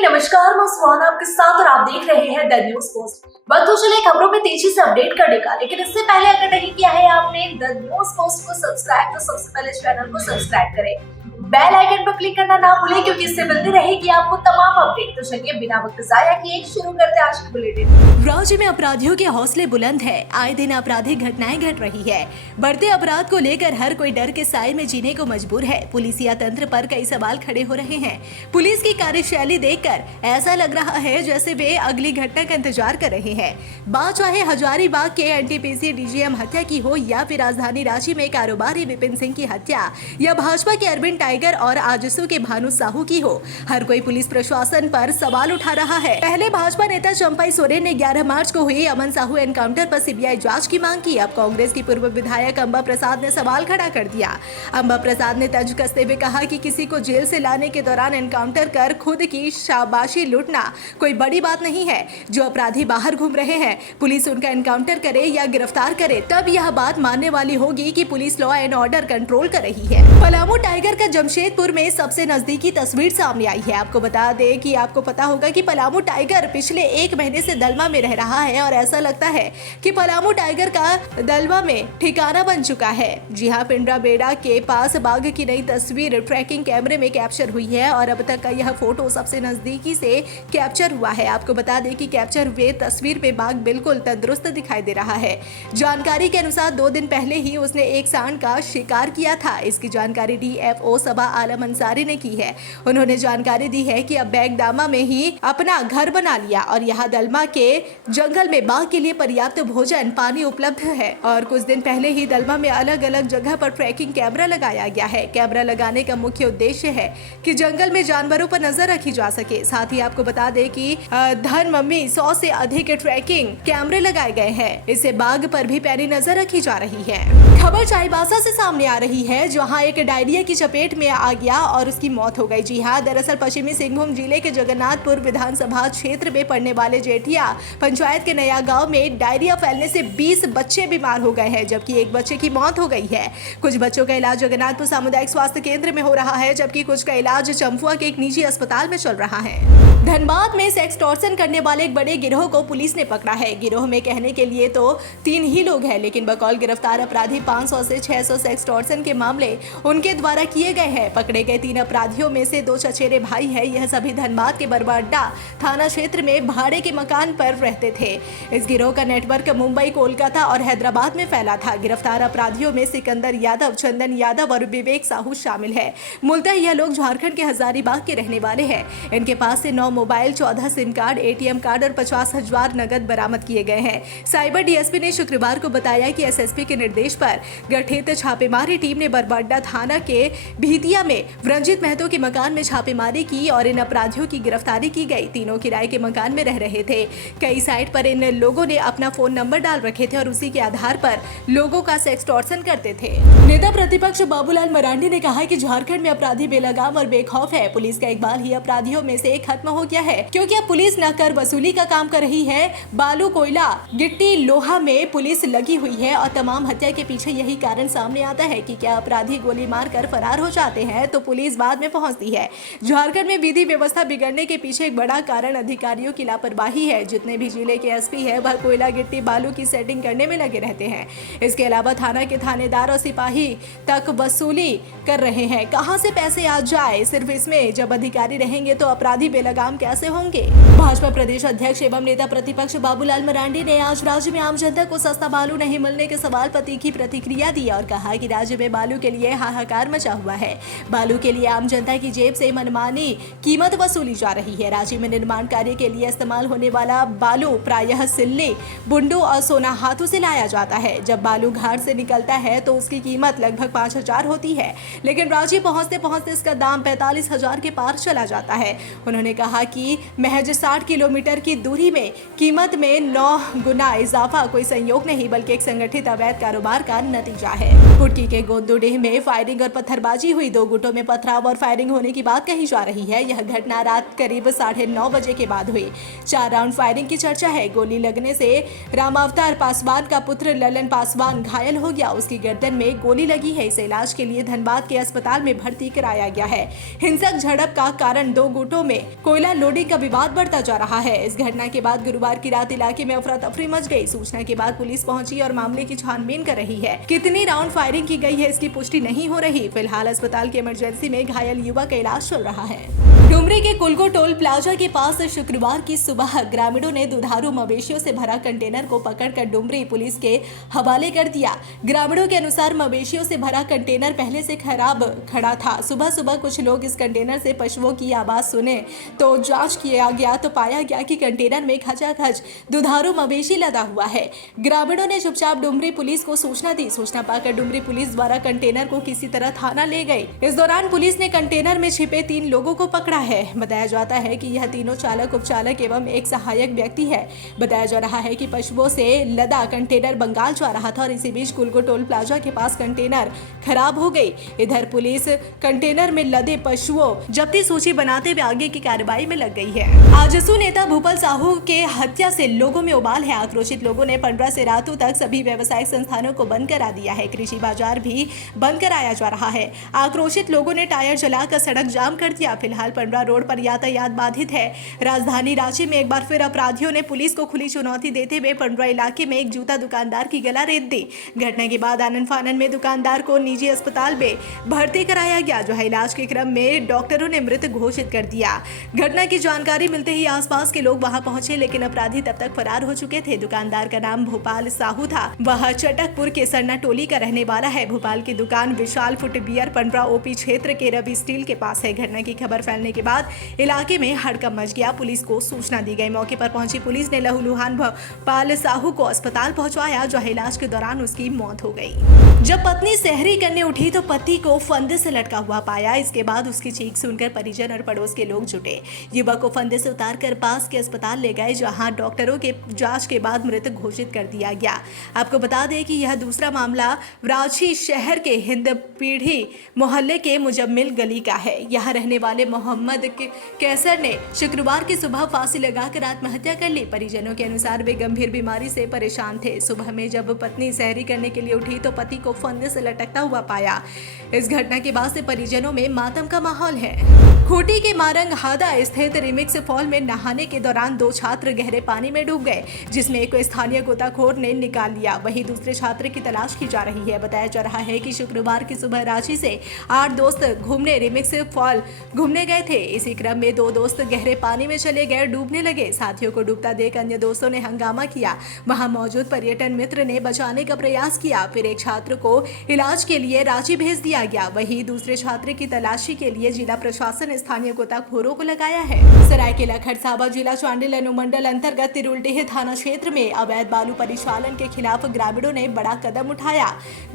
नमस्कार, मैं सुहाना आपके साथ और आप देख रहे हैं द न्यूज पोस्ट। वक्त तो चले खबरों में तेजी से अपडेट करने का, लेकिन इससे पहले अगर नहीं किया है आपने द न्यूज पोस्ट को सब्सक्राइब तो सबसे पहले चैनल को सब्सक्राइब करें, बेल आइकन पर क्लिक करना ना भूलें क्योंकि इससे मिलती रहेगी आपको तमाम अपडेट। तो चलिए बिना वक्त जाया किए शुरू करते हैं आज की बुलेटिन। राज्य में अपराधियों के हौसले बुलंद है, आए दिन आपराधिक घटनाएं घट रही है। बढ़ते अपराध को लेकर हर कोई डर के साए में जीने को मजबूर है। पुलिसिया तंत्र पर कई सवाल खड़े हो रहे हैं। पुलिस की कार्यशैली देखकर ऐसा लग रहा है जैसे वे अगली घटना का इंतजार कर रहे हैं। बात चाहे हजारीबाग के एनटीपीसी डीजीएम हत्या की हो या फिर राजधानी रांची में कारोबारी विपिन सिंह की हत्या या भाजपा के अरविंद टाइगर और आजसू के भानु साहू की हो, हर कोई पुलिस प्रशासन पर सवाल उठा रहा है। पहले भाजपा नेता चंपाई सोरेन ने 11 मार्च को हुई अमन साहू एनकाउंटर पर सीबीआई जांच की मांग की। अब कांग्रेस की पूर्व विधायक अंबा प्रसाद ने सवाल खड़ा कर दिया। अंबा प्रसाद ने तंज कसते हुए कहा कि किसी को जेल से लाने के दौरान एनकाउंटर कर खुद की शाबाशी लूटना कोई बड़ी बात नहीं है। जो अपराधी बाहर घूम रहे हैं, पुलिस उनका एनकाउंटर करे या गिरफ्तार करे, तब यह बात मानने वाली होगी कि police law and order control कर रही है। पलामू टाइगर का जमशेदपुर में सबसे नजदीकी तस्वीर सामने आई है। आपको बता दें कि आपको पता होगा कि पलामू टाइगर पिछले 1 महीने से दलमा में रह रहा है और ऐसा लगता है कि पलामू टाइगर का दलमा में ठिकाना बन चुका है। जी हां, पिंडरा बेड़ा के पास बाघ की नई तस्वीर ट्रैकिंग कैमरे में कैप्चर हुई है और अब तक का यह फोटो सबसे नजदीकी से कैप्चर हुआ है। आपको बता दें कि कैप्चर हुए तस्वीर में बाघ बिल्कुल तंदुरुस्त दिखाई दे रहा है। जानकारी के अनुसार 2 दिन पहले ही उसने एक सांड का शिकार किया था। इसकी जानकारी डीएफओ सबा आलम अंसारी ने की है। उन्होंने जानकारी दी है कि अब बैगदामा में ही अपना घर बना लिया और यहाँ दलमा के जंगल में बाघ के लिए पर्याप्त भोजन पानी उपलब्ध है। और कुछ दिन पहले ही दलमा में अलग अलग जगह पर ट्रैकिंग कैमरा लगाया गया है। कैमरा लगाने का मुख्य उद्देश्य है कि जंगल में जानवरों पर नजर रखी जा सके। साथ ही आपको बता दें कि धनमम्मी 100 से अधिक ट्रैकिंग कैमरे लगाए गए हैं। इससे बाघ पर भी पैनी नजर रखी जा रही है। खबर चाईबासा से सामने आ रही है, जहां एक डायरिया की चपेट में आ गया और उसकी मौत हो गई। जी हां, दरअसल पश्चिमी सिंहभूम जिले के जगन्नाथपुर विधानसभा क्षेत्र में पड़ने वाले जेठिया पंचायत के नया गांव में डायरिया फैलने से 20 बच्चे बीमार हो गए हैं, जबकि एक बच्चे की मौत हो गई है। कुछ बच्चों का इलाज जगन्नाथपुर सामुदायिक स्वास्थ्य केंद्र में हो रहा है, जबकि कुछ का इलाज चंपुआ के एक निजी अस्पताल में चल रहा है। धनबाद में सेक्स टॉर्चन करने वाले एक बड़े गिरोह को पुलिस ने पकड़ा है। गिरोह में कहने के लिए तो 3 ही लोग हैं, लेकिन बकौल गिरफ्तार अपराधी 500 से 600 सेक्स टॉर्चन के मामले उनके द्वारा किए गए हैं। पकड़े गए 3 अपराधियों में से 2 चचेरे भाई हैं। यह सभी धनबाद के बरबाड्डा थाना क्षेत्र में भाड़े के मकान पर रहते थे। इस गिरोह का नेटवर्क मुंबई, कोलकाता और हैदराबाद में फैला था। गिरफ्तार अपराधियों में सिकंदर यादव, चंदन यादव और विवेक साहू शामिल है। मूलतः यह लोग झारखंड के हजारीबाग के रहने वाले हैं। इनके पास से 9 mobile, 14 SIM card, ATM card और 50,000 नगद बरामद किए गए हैं। साइबर डीएसपी ने शुक्रवार को बताया कि एसएसपी के निर्देश पर गठित छापेमारी टीम ने बरबाड्डा थाना के भीतिया में रंजित महतो के मकान में छापेमारी की और इन अपराधियों की गिरफ्तारी की गई। तीनों किराए के मकान में रह रहे थे। कई साइट पर इन लोगों ने अपना फोन नंबर डाल रखे थे और उसी के आधार पर लोगों का सेक्स टॉर्चन करते थे। नेता प्रतिपक्ष बाबूलाल मरांडी ने कहा कि झारखंड में अपराधी बेलगाम और बेखौफ है। पुलिस का इकबाल ही अपराधियों में से खत्म हो गया है, क्योंकि अब पुलिस न कर वसूली का काम कर रही है। बालू, कोयला, गिट्टी, लोहा में पुलिस लगी हुई है और तमाम हत्या के पीछे यही कारण सामने आता है कि क्या अपराधी गोली मारकर फरार हो जाते हैं तो पुलिस बाद में पहुंचती है। झारखंड में विधि व्यवस्था बिगड़ने के पीछे एक बड़ा कारण अधिकारियों की लापरवाही है। जितने भी जिले के एसपी है वह कोयला, गिट्टी, बालू की सेटिंग करने में लगे रहते हैं। इसके अलावा थाना के थानेदार और सिपाही तक वसूली कर रहे हैं। कहां से पैसे आ जाए सिर्फ इसमें। जब अधिकारी रहेंगे तो अपराधी बेलगाम कैसे होंगे। भाजपा प्रदेश अध्यक्ष एवं नेता प्रतिपक्ष बाबूलाल मरांडी ने आज राज्य में आम जनता को सस्ता बालू नहीं मिलने के सवाल पर तीखी प्रतिक्रिया दी और कहा कि राज्य में बालू के लिए हाहाकार मचा हुआ है। बालू के लिए आम जनता की जेब से मनमानी कीमत वसूली जा रही है। राज्य में निर्माण कार्य के लिए इस्तेमाल होने वाला बालू प्रायः सिल्ली, बुंडू और सोना हाथों से लाया जाता है। जब बालू घाट से निकलता है तो उसकी कीमत लगभग 5,000 होती है, लेकिन राज्य पहुंचते पहुंचते इसका दाम 45,000 के पार चला जाता है। उन्होंने कहा कि महज 60 किलोमीटर की दूरी में कीमत में 9 गुना इजाफा कोई संयोग नहीं बल्कि एक संगठित अवैध कारोबार का नतीजा है। कुटकी के गोंदुडीह में फायरिंग और पत्थरबाजी हुई। 2 गुटों में पथराव और फायरिंग होने की बात कही जा रही है। यह घटना रात करीब 9:30 बजे के बाद हुई। 4 राउंड फायरिंग की चर्चा है। गोली लगने से रामावतार पासवान का पुत्र ललन पासवान घायल हो गया। उसकी गर्दन में गोली लगी है। इसे इलाज के लिए धनबाद के अस्पताल में भर्ती कराया गया है। हिंसक झड़प का कारण 2 गुटों में कोयला लोडिंग का विवाद बढ़ता जा रहा है। इस घटना के बाद गुरुवार की रात इलाके में अफरा तफरी मच गई। सूचना के बाद पुलिस पहुंची और मामले की छानबीन कर रही है। कितनी राउंड फायरिंग की गई है इसकी पुष्टि नहीं हो रही। फिलहाल अस्पताल के इमरजेंसी में घायल युवक का इलाज चल रहा है। डुमरी के कुलको टोल प्लाजा के पास शुक्रवार की सुबह ग्रामीणों ने दुधारू मवेशियों से भरा कंटेनर को पकड़कर डुमरी पुलिस के हवाले कर दिया। ग्रामीणों के अनुसार मवेशियों से भरा कंटेनर पहले से खराब खड़ा था। सुबह सुबह कुछ लोग इस कंटेनर से पशुओं की आवाज सुने तो जांच किया गया तो पाया गया कि कंटेनर में खचाखच दुधारू मवेशी लदा हुआ है। ग्रामीणों ने चुपचाप डुमरी पुलिस को सूचना दी। सूचना पाकर डुमरी पुलिस द्वारा कंटेनर को किसी तरह थाना ले गई। इस दौरान पुलिस ने कंटेनर में छिपे 3 लोगों को पकड़ा है। बताया जाता है कि यह तीनों चालक, उपचालक एवं एक सहायक व्यक्ति है। बताया जा रहा है कि पशुओं से लदा कंटेनर बंगाल जा रहा था और इसी बीच कुलको टोल प्लाजा के पास कंटेनर खराब हो गई। इधर पुलिस कंटेनर में लदे पशुओं जब्ती सूची बनाते हुए आगे की कार्रवाई में लग गई है। आजसू नेता भूपल साहू के हत्या से लोगों में उबाल है। आक्रोशित लोगों ने 15 से रातों तक सभी व्यावसायिक संस्थानों को बंद करा दिया है। कृषि बाजार भी बंद कराया जा रहा है। आक्रोशित लोगों ने टायर जलाकर सड़क जाम कर दिया। फिलहाल पंडरा रोड पर यातायात बाधित है। राजधानी रांची में एक बार फिर अपराधियों ने पुलिस को खुली चुनौती देते हुए पंडरा इलाके में एक जूता दुकानदार की गला रेत दी। घटना के बाद आनन फानन में दुकानदार को निजी अस्पताल में भर्ती कराया गया, जो इलाज के क्रम में डॉक्टरों ने मृत घोषित कर दिया। घटना की जानकारी मिलते ही आसपास के लोग वहां पहुंचे, लेकिन अपराधी तब तक फरार हो चुके थे। दुकानदार का नाम भोपाल साहू था। वह चटकपुर के सरना टोली का रहने वाला है। भोपाल की दुकान विशाल फुटवियर पंडरा ओपी क्षेत्र के रवि स्टील के पास है। घटना की खबर फैलने के बाद इलाके में हड़कंप मच गया। पुलिस को सूचना दी गई। मौके पर पहुंची पुलिस ने लहूलुहान भोपाल साहू को अस्पताल पहुंचाया, जो इलाज के दौरान उसकी मौत हो गई। जब पत्नी सहरी करने उठी तो पति को फंदे से लटका हुआ पाया। इसके बाद उसकी चीख सुनकर परिजन और पड़ोस के लोग जुटे। युवक को फंदे से उतारकर पास के अस्पताल ले गए, जहां डॉक्टरों के जांच के बाद मृत घोषित कर दिया गया। आपको बता दें कि यह दूसरा मामला रांची शहर के हिंद पीढ़ी मोहल्ले के मुजम्मिल गली का है। यहाँ रहने वाले मोहम्मद कैसर ने शुक्रवार की सुबह फांसी लगाकर आत्महत्या कर ली। परिजनों के अनुसार वे गंभीर बीमारी से परेशान थे। सुबह में जब पत्नी सहरी करने के लिए उठी तो पति को फंदे से लटकता हुआ पाया। इस घटना के बाद से परिजनों में मातम का माहौल है। खूंटी के मारंग हादा स्थित रिमिक्स फॉल में नहाने के दौरान 2 छात्र गहरे पानी में डूब गए, जिसमें एक को स्थानीय गोताखोर ने निकाल लिया। वहीं दूसरे छात्र की तलाश की जा रही है। बताया जा रहा है कि शुक्रवार की सुबह रांची से 8 दोस्त घूमने रिमिक्स फॉल घूमने गए थे। इसी क्रम में 2 दोस्त गहरे पानी में चले गए, डूबने लगे। साथियों को डूबता देख अन्य दोस्तों ने हंगामा किया। वहां मौजूद पर्यटन मित्र ने बचाने का प्रयास किया। फिर एक छात्र को इलाज के लिए रांची भेज दिया गया। वहीं दूसरे छात्र की तलाशी के लिए जिला प्रशासन स्थानीय गोताखोरों को लगाया है। सरायकेला खरसावां जिला चांडिल अनुमंडल अंतर्गत तिरुलडीह थाना क्षेत्र में अवैध बालू परिचालन के खिलाफ ग्रामीणों ने बड़ा कदम उठाया।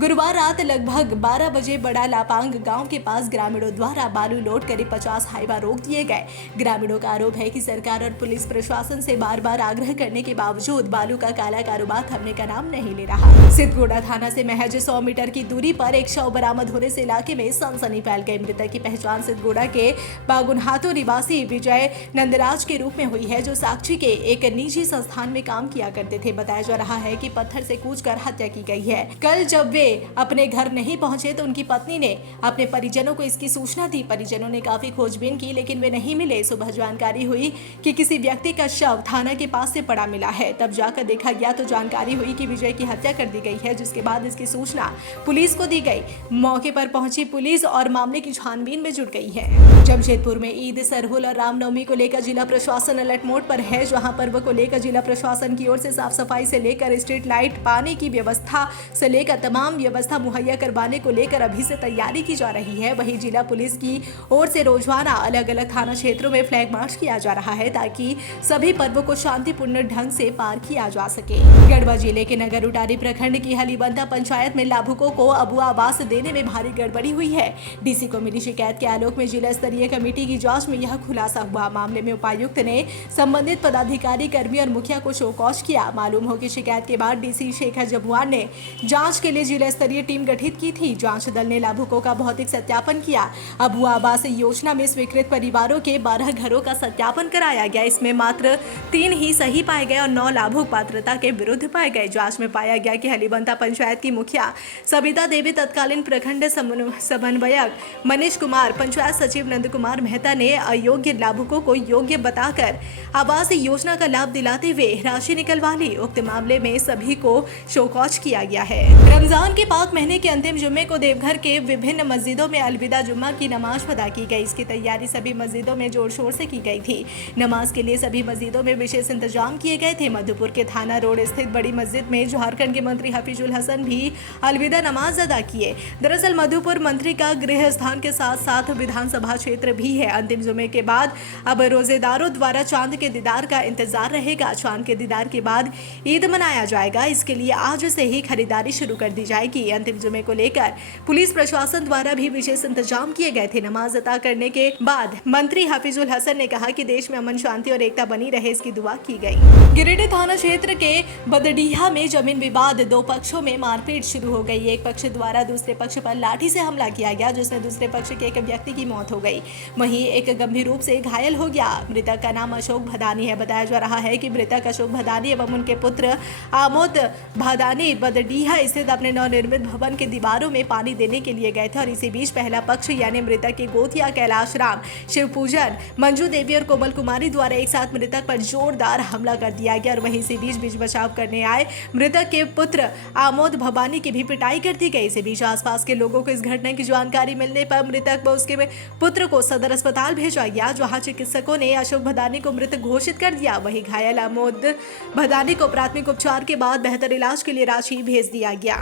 गुरुवार रात लगभग 12 बजे बड़ा लापांग गांव के पास ग्रामीणों द्वारा बालू लोड करीब 50 हाईवा रोक दिए गए। ग्रामीणों का आरोप है कि सरकार और पुलिस प्रशासन से बार-बार आग्रह करने के बावजूद बालू का काला कारोबार थमने का नाम नहीं ले रहा। सिद्धगोड़ा थाना से महज 100 मीटर की दूरी पर एक शव बरामद होने से इलाके में सनसनी फैल गई। मृतक की पहचान सिद्धगोड़ा के बागुनहातों निवासी विजय नंदराज के रूप में हुई है, जो साक्षी के एक निजी संस्थान में काम किया करते थे। बताया जा रहा है कि पत्थर से कूचकर हत्या की गई है। कल जब वे अपने घर नहीं पहुंचे तो उनकी पत्नी ने अपने परिजनों को इसकी सूचना दी। परिजनों ने काफी खोजबीन की, लेकिन वे नहीं मिले। सुबह जानकारी हुई कि किसी व्यक्ति का शव थाना के पास से पड़ा मिला है। तब जाकर देखा गया तो जानकारी हुई कि विजय की हत्या कर दी गई है, जिसके बाद इसकी सूचना पुलिस को दी गई। मौके पर पहुंची पुलिस और मामले की छानबीन में जुट गई है। जमशेदपुर में ईद, सरहुल और रामनवमी को लेकर जिला प्रशासन अलर्ट मोड पर है, जहां पर्व को लेकर जिला प्रशासन की ओर से साफ सफाई से लेकर स्ट्रीट लाइट, पानी की व्यवस्था से लेकर तमाम व्यवस्था मुहैया करवाने को लेकर अभी से तैयारी की जा रही है। वहीं जिला पुलिस की ओर से रोजाना अलग अलग थाना क्षेत्रों में फ्लैग मार्च किया जा रहा है ताकि सभी पर्वों को शांतिपूर्ण ढंग से पार किया जा सके। गढ़वा जिले के नगर उटारी प्रखंड की हलीबंदा पंचायत में लाभुकों को अबू आवास देने में भारी गड़बड़ी हुई है। डीसी को मिली शिकायत के आलोक में जिला स्तरीय कमेटी की जांच में यह खुलासा हुआ। मामले में उपायुक्त ने संबंधित पदाधिकारी, कर्मी और मुखिया को शो कॉज किया। मालूम हो कि शिकायत के बाद डीसी शेखर जबुआन ने जांच के लिए जिला स्तरीय टीम गठित की थी। जांच दल ने लाभुकों का भौतिक सत्यापन किया। अबू आवास योजना में स्वीकृत परिवारों के 12 घरों का सत्यापन कराया गया। इसमें मात्र 3 ही सही पाए गए और 9 लाभुक पात्रता के विरुद्ध पाए गए। जांच में पाया गया कि हलीबंदा पंचायत की मुखिया सबिता देवी, तत्कालीन प्रखंड समन्वयक मनीष कुमार, पंचायत सचिव नंद कुमार मेहता ने अयोग्य लाभुकों को योग्य बताकर आवास योजना का लाभ दिलाते हुए राशि निकलवा ली। उक्त मामले में सभी को शोकॉज किया गया है। रमजान के पाक महीने के अंतिम जुम्मे को देवघर के विभिन्न मस्जिदों में अलविदा जुम्मा की नमाज अदा की गई। इसकी तैयारी सभी मस्जिदों में जोर शोर से की गई थी। नमाज के लिए सभी मस्जिदों में विशेष इंतजाम किए गए थे। मधुपुर के थाना रोड स्थित बड़ी मस्जिद में झारखंड के मंत्री हफीजुल हसन भी अलविदा नमाज अदा किए। दरअसल मधुपुर मंत्री का गृह स्थान के साथ साथ विधानसभा क्षेत्र भी है। अंतिम जुमे के बाद अब रोजेदारों द्वारा चांद के दीदार का इंतजार रहेगा। चांद के दीदार के बाद ईद मनाया जाएगा। इसके लिए आज से ही खरीदारी शुरू कर दी जाएगी। अंतिम जुमे को लेकर पुलिस प्रशासन द्वारा भी विशेष इंतजाम किए गए थे। नमाज अदा करने के बाद मंत्री हफीजुल हसन ने कहा कि देश में अमन, शांति और एकता बनी रहे, इसकी दुआ की गई। गिरिडीह थाना क्षेत्र के बदडीहा में जमीन विवाद, 2 पक्षों में मारपीट शुरू हो गई। एक पक्ष द्वारा दूसरे पक्ष पर लाठी से हमला किया गया, जिसमें दूसरे पक्ष के एक व्यक्ति की मौत हो गई, वहीं एक गंभीर रूप से घायल हो गया। मृतक का नाम अशोक भदानी है। बताया जा रहा है कि मृतक अशोक भदानी एवं उनके पुत्र आमोद भदानी बदडीहा स्थित अपने नवनिर्मित भवन के दीवारों में पानी देने के लिए गए थे और इसी बीच पहला पक्ष यानी मृतक के गोतिया कैलाश राम, शिव पूजन, मंजू देवी और कोमल कुमारी द्वारा एक साथ मृतक पर जोरदार हमला कर दिया गया और वहीं से बीच बचाव करने आए मृतक के पुत्र आमोद भवानी की भी पिटाई कर दी गई। इसी बीच आसपास के लोगों को इस घटना की जानकारी मिलने पर मृतक व उसके पुत्र को सदर अस्पताल भेजा गया, जहां चिकित्सकों ने अशोक भदानी को मृत घोषित कर दिया। वहीं घायल आमोद भदानी को प्राथमिक उपचार के बाद बेहतर इलाज के लिए रांची भेज दिया गया।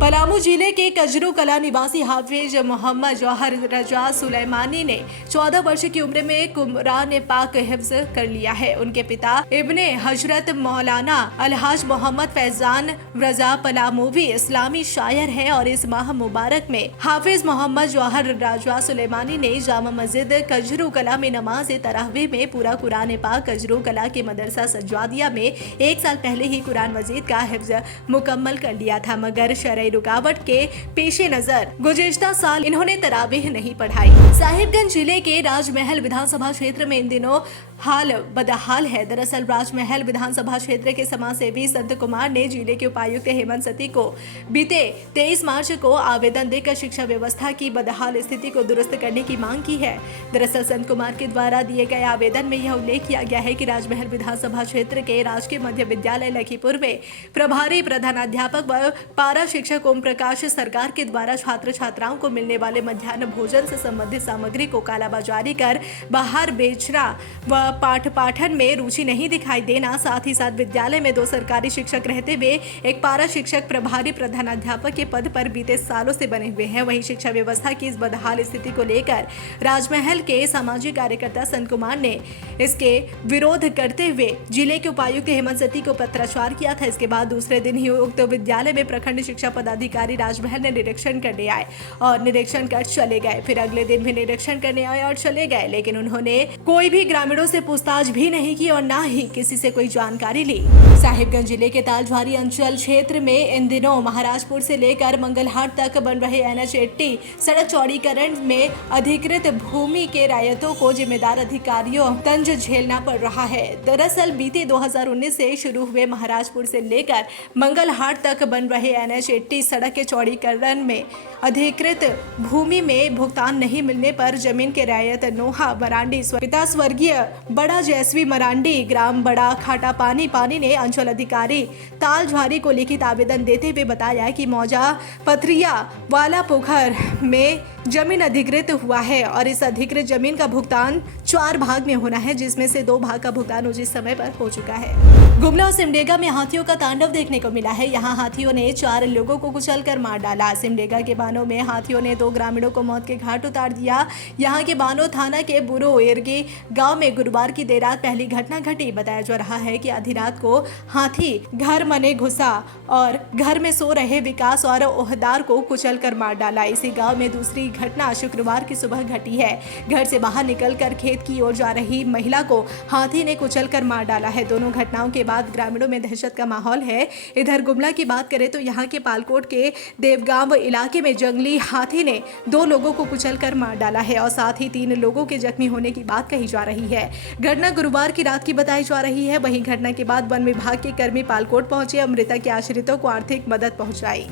पलामू जिले के कजरू कला निवासी हाफिज मोहम्मद जौहर रजा सुलेमानी ने 14 वर्ष की उम्र में कुरान पाक हिफ्ज कर लिया है। उनके पिता इब्ने हजरत मौलाना अलहाज मोहम्मद फैजान रजा पलामूवी इस्लामी शायर हैं और इस माह मुबारक में हाफिज मोहम्मद जौहर रजा सुलेमानी ने जामा मस्जिद कजरू कला में नमाज तरावी में पूरा कुरान पाक कजरू कला के मदरसा सज्जादिया में 1 साल पहले ही कुरान मजीद का हिफ्ज मुकम्मल कर लिया था, मगर शरई रुकावट के पेशे नजर गुज़िश्ता साल इन्होंने तरावीह नहीं पढ़ाई। साहिबगंज जिले के राजमहल विधानसभा क्षेत्र में इन दिनों हाल बदहाल है। दरअसल राजमहल विधानसभा क्षेत्र के समाज सेवी संत कुमार ने जिले के उपायुक्त हेमंत सती को बीते 23 मार्च को आवेदन देकर शिक्षा व्यवस्था की बदहाल स्थिति को दुरुस्त करने की मांग की है। दरअसल संत कुमार के द्वारा दिए गए आवेदन में यह उल्लेख किया गया है कि राजमहल विधानसभा क्षेत्र के राजकीय मध्य विद्यालय लखीपुर में प्रभारी प्रधानाध्यापक व पारा शिक्षक ओम प्रकाश सरकार के द्वारा छात्र छात्राओं को मिलने वाले मध्याह्न भोजन से संबंधित सामग्री को कालाबाजारी कर बाहर बेचना व पाठ पाठन में रुचि नहीं दिखाई देना, साथ ही साथ विद्यालय में 2 सरकारी शिक्षक रहते हुए एक पारा शिक्षक प्रभारी प्रधानाध्यापक के पद पर बीते सालों से बने हुए हैं। वहीं शिक्षा व्यवस्था की इस बदहाल स्थिति को लेकर राजमहल के सामाजिक कार्यकर्ता संत कुमार ने इसके विरोध करते हुए जिले के उपायुक्त हेमंत सती को पत्राचार किया था। इसके बाद दूसरे दिन ही उक्त विद्यालय में प्रखंड शिक्षा पदाधिकारी राजमहल ने निरीक्षण करने आए और निरीक्षण कर चले गए। फिर अगले दिन भी निरीक्षण करने आए और चले गए, लेकिन उन्होंने कोई भी ग्रामीणों से पूछताछ भी नहीं की और न ही किसी से कोई जानकारी ली। साहिबगंज जिले के तालझारी अंचल क्षेत्र में इन दिनों महाराजपुर से लेकर मंगलहाट तक बन रहे NH80 सड़क चौड़ीकरण में अधिकृत भूमि के रायतों को जिम्मेदार अधिकारियों तंज झेलना पड़ रहा है। दरअसल बीते 2019 से शुरू हुए महाराजपुर से लेकर मंगलहाट तक बन रहे NH80 सड़क के चौड़ीकरण में अधिकृत भूमि में भुगतान नहीं मिलने पर जमीन के रायत नोहा मरांडी पिता स्वर्गीय बड़ा जयस्वी मरांडी ग्राम बड़ा खाटा पानी ने अंचल अधिकारी तालझारी को लिखित आवेदन देते हुए बताया कि मौजा पथरिया वाला पोखर में जमीन अधिकृत हुआ है और इस अधिकृत जमीन का भुगतान 4 भाग में होना है, जिसमें से 2 भाग का भुगतान उचित समय पर हो चुका है। गुमला और सिमडेगा में हाथियों का तांडव देखने को मिला है। यहाँ हाथियों ने 4 लोगों को कुचलकर मार डाला। सिमडेगा के बानों में हाथियों ने 2 ग्रामीणों को मौत के घाट उतार दिया। यहाँ के बानो थाना के बुरो एरगी गांव में गुरुवार की देर रात पहली घटना घटी। बताया जा रहा है कि आधी रात को हाथी घर मने घुसा और घर में सो रहे विकास और ओहदार को कुचलकर मार डाला। इसी गांव में दूसरी घटना शुक्रवार की सुबह घटी है। घर से बाहर निकलकर खेत की ओर जा रही महिला को हाथी ने कुचलकर मार डाला है। दोनों घटनाओं के बाद ग्रामीणों में दहशत का माहौल है। इधर गुमला की बात करें तो यहाँ के पालकोट के देवगांव इलाके में जंगली हाथी ने 2 लोगों को कुचलकर मार डाला है और साथ ही 3 लोगों के जख्मी होने की बात कही जा रही है। घटना गुरुवार की रात की बताई जा रही है। वहीं घटना के बाद वन विभाग के कर्मी पालकोट पहुंचे और मृतक के आश्रितों को आर्थिक मदद पहुंचाई।